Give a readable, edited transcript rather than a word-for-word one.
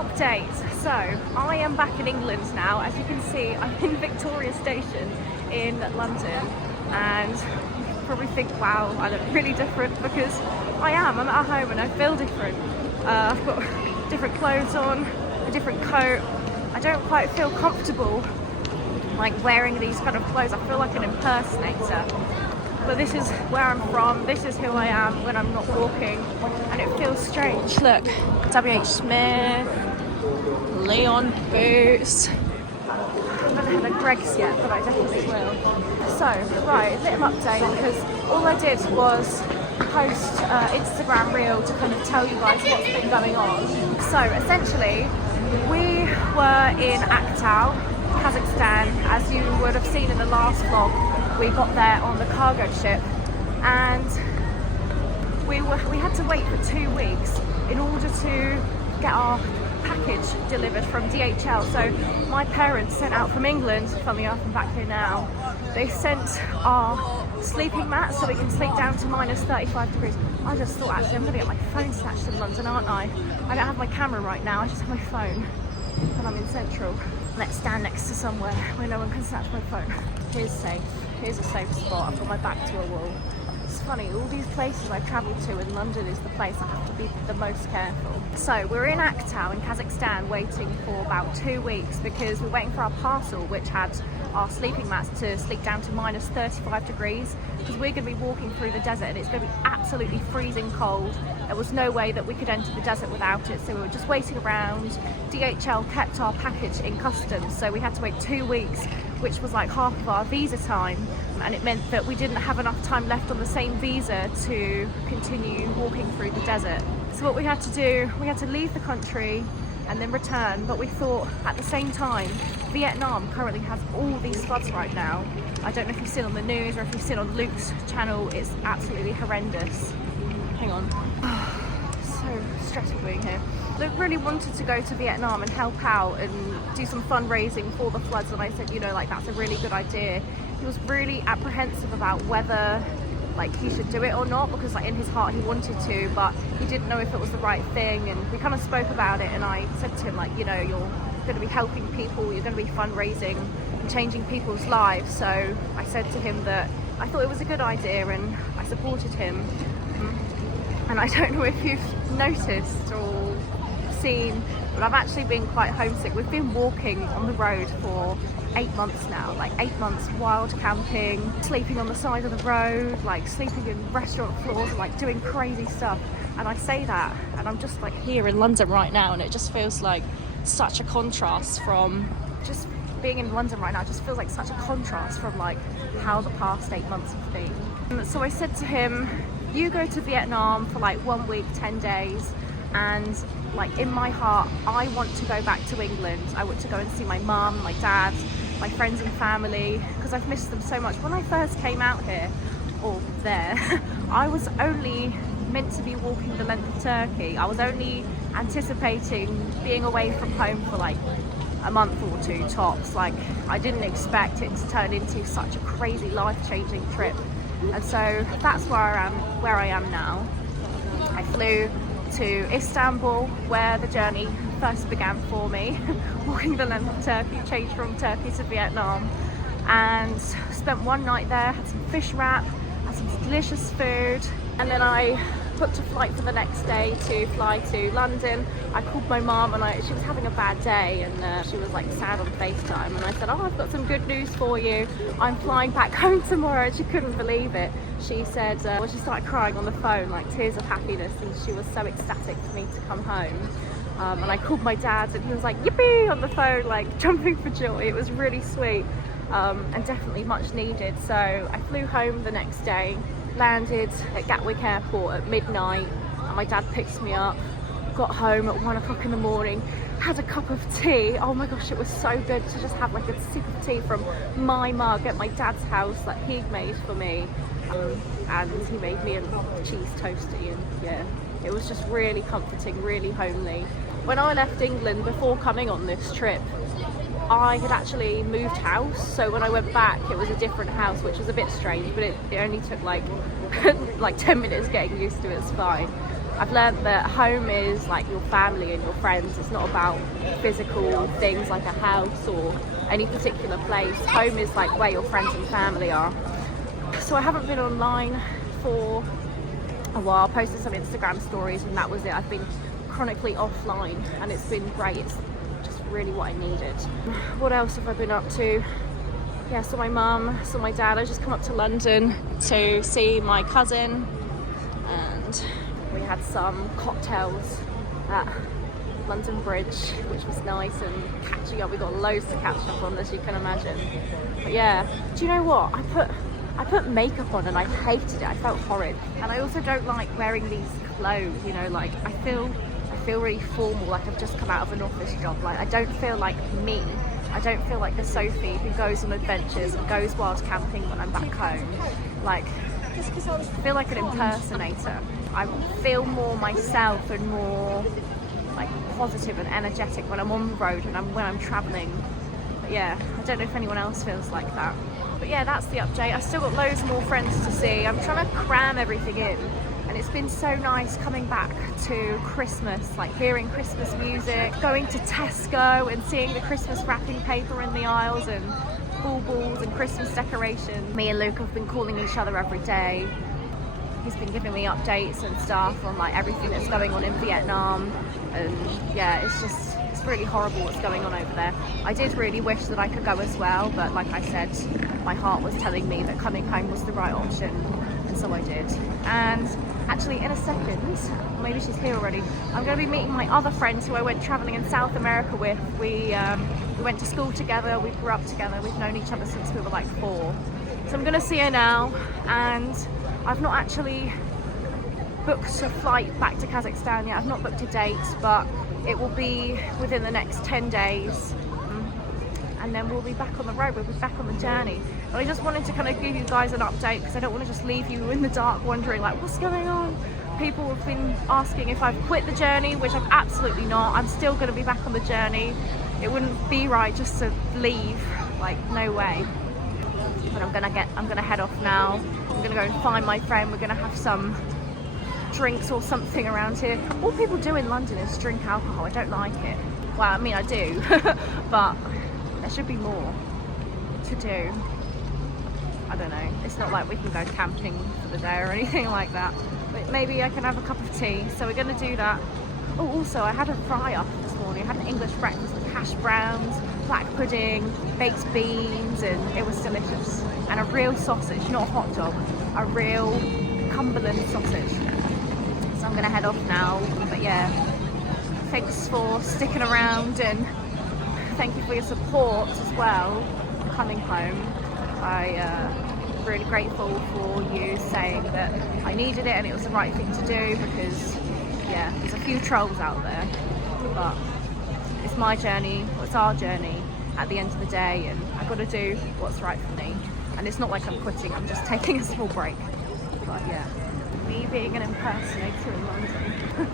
Update. So I am back in England now. As you can see, I'm in Victoria Station in London, and you probably think, wow, I look really different, because I'm at home and I feel different. I've got different clothes on, a different coat. I don't quite feel comfortable like wearing these kind of clothes. I feel like an impersonator. But this is where I'm from, this is who I am when I'm not walking, and it feels strange. Look, W.H. Smith, Leon Boots. I haven't had a Greg's yet, but I definitely will. So, right, a little update, because all I did was post Instagram reel to kind of tell you guys what's been going on. So, essentially, we were in Aktau, Kazakhstan. As you would have seen in the last vlog, we got there on the cargo ship, and we had to wait for 2 weeks in order to get our package delivered from DHL. So my parents sent out from England, funnily enough, I'm back here now, they sent our sleeping mats so we can sleep down to minus 35 degrees. I just thought, actually, I'm going to get my phone snatched in London, aren't I? I don't have my camera right now, I just have my phone, and I'm in Central. Let's stand next to somewhere where no one can snatch my phone. Here's safe. Here's a safe spot. I've got my back to a wall. It's funny, all these places I travel to, and London is the place I have to be the most careful. So we're in Aktau in Kazakhstan waiting for about 2 weeks, because we're waiting for our parcel, which had our sleeping mats to sleep down to minus 35 degrees, because we're going to be walking through the desert and it's going to be absolutely freezing cold. There was no way that we could enter the desert without it, so we were just waiting around. DHL kept our package in customs, so we had to wait 2 weeks, which was like half of our visa time, and it meant that we didn't have enough time left on the same visa to continue walking through the desert. So what we had to do, we had to leave the country and then return, but we thought at the same time, Vietnam currently has all these floods right now. I don't know if you've seen on the news or if you've seen on Luke's channel, it's absolutely horrendous. Hang on. So stressful being here. Luke really wanted to go to Vietnam and help out and do some fundraising for the floods, and I said, you know, like, that's a really good idea. He was really apprehensive about whether like he should do it or not, because like in his heart he wanted to, but he didn't know if it was the right thing. And we kind of spoke about it, and I said to him, like, you know, you're going to be helping people, you're going to be fundraising and changing people's lives. So I said to him that I thought it was a good idea, and I supported him. And I don't know if you've noticed or seen, but I've actually been quite homesick. We've been walking on the road for 8 months now, like 8 months wild camping, sleeping on the side of the road, like sleeping in restaurant floors, like doing crazy stuff. And I say that, and I'm just like here in London right now, and it just feels like such a contrast from just being in London right now. It just feels like such a contrast from like how the past 8 months have been. So I said to him, you go to Vietnam for like 1 week, 10 days, and like in my heart, I want to go back to England. I want to go and see my mum, my dad, my friends and family, because I've missed them so much. When I first came out here, or there, I was only meant to be walking the length of Turkey. I was only anticipating being away from home for like a month or two tops. Like, I didn't expect it to turn into such a crazy life-changing trip. And so that's where I am now. I flew to Istanbul, where the journey first began for me, walking the length of Turkey, changed from Turkey to Vietnam, and spent one night there, had some fish wrap, had some delicious food, and then I booked a flight for the next day to fly to London. I called my mum, and she was having a bad day, and she was like sad on FaceTime, and I said, oh, I've got some good news for you. I'm flying back home tomorrow. And she couldn't believe it. She said, well, she started crying on the phone, like tears of happiness, and she was so ecstatic for me to come home. And I called my dad, and he was like, yippee, on the phone, like jumping for joy. It was really sweet, and definitely much needed. So I flew home the next day, landed at Gatwick Airport at midnight, and my dad picked me up, got home at 1 o'clock in the morning, had a cup of tea. Oh my gosh, it was so good to just have like a sip of tea from my mug at my dad's house that he'd made for me. And he made me a cheese toasty, and yeah, it was just really comforting, really homely. When I left England before coming on this trip, I had actually moved house, so when I went back it was a different house, which was a bit strange, but it only took like like 10 minutes getting used to it. It's fine. I've learned that home is like your family and your friends. It's not about physical things like a house or any particular place. Home is like where your friends and family are. So I haven't been online for a while. I posted some Instagram stories and that was it. I've been chronically offline and it's been great. It's just really what I needed. What else have I been up to? Yeah, saw my mum, saw my dad. I just come up to London to see my cousin and we had some cocktails at London Bridge, which was nice, and catching up. We got loads to catch up on, as you can imagine. But yeah, do you know what? I put makeup on and I hated it. I felt horrid. And I also don't like wearing these clothes, you know, like I feel really formal, like I've just come out of an office job. Like I don't feel like me. I don't feel like the Sophie who goes on adventures and goes wild camping when I'm back home. Like, I feel like an impersonator. I feel more myself and more like positive and energetic when I'm on the road and when I'm traveling. But yeah, I don't know if anyone else feels like that. But yeah, that's the update. I've still got loads more friends to see. I'm trying to cram everything in. And it's been so nice coming back to Christmas, like hearing Christmas music, going to Tesco and seeing the Christmas wrapping paper in the aisles and baubles and Christmas decorations. Me and Luke have been calling each other every day. He's been giving me updates and stuff on like everything that's going on in Vietnam. And yeah, it's really horrible what's going on over there. I did really wish that I could go as well, but like I said, my heart was telling me that coming home was the right option. And so I did. And actually in a second, maybe she's here already, I'm going to be meeting my other friends who I went traveling in South America with. We went to school together, we grew up together, we've known each other since we were like 4. So I'm going to see her now, and I've not actually booked a flight back to Kazakhstan yet. I've not booked a date, but it will be within the next 10 days. And then we'll be back on the road, we'll be back on the journey. But I just wanted to kind of give you guys an update because I don't want to just leave you in the dark wondering like, what's going on? People have been asking if I've quit the journey, which I've absolutely not. I'm still going to be back on the journey. It wouldn't be right just to leave, like no way. But I'm gonna head off now. I'm gonna go and find my friend. We're gonna have some drinks or something around here. All people do in London is drink alcohol. I don't like it. Well, I mean I do, but there should be more to do. I don't know. It's not like we can go camping for the day or anything like that. But maybe I can have a cup of tea. So we're gonna do that. Oh, also I had a fry-up this morning. I had an English breakfast with hash browns, black pudding, baked beans, and it was delicious. And a real sausage, not a hot dog, a real Cumberland sausage. So I'm gonna head off now. But yeah, thanks for sticking around and thank you for your support as well coming home. I'm really grateful for you saying that I needed it and it was the right thing to do because yeah, there's a few trolls out there, but it's my journey, it's our journey at the end of the day, and I've got to do what's right for me. And it's not like I'm quitting, I'm just taking a small break. But yeah, me being an impersonator in London.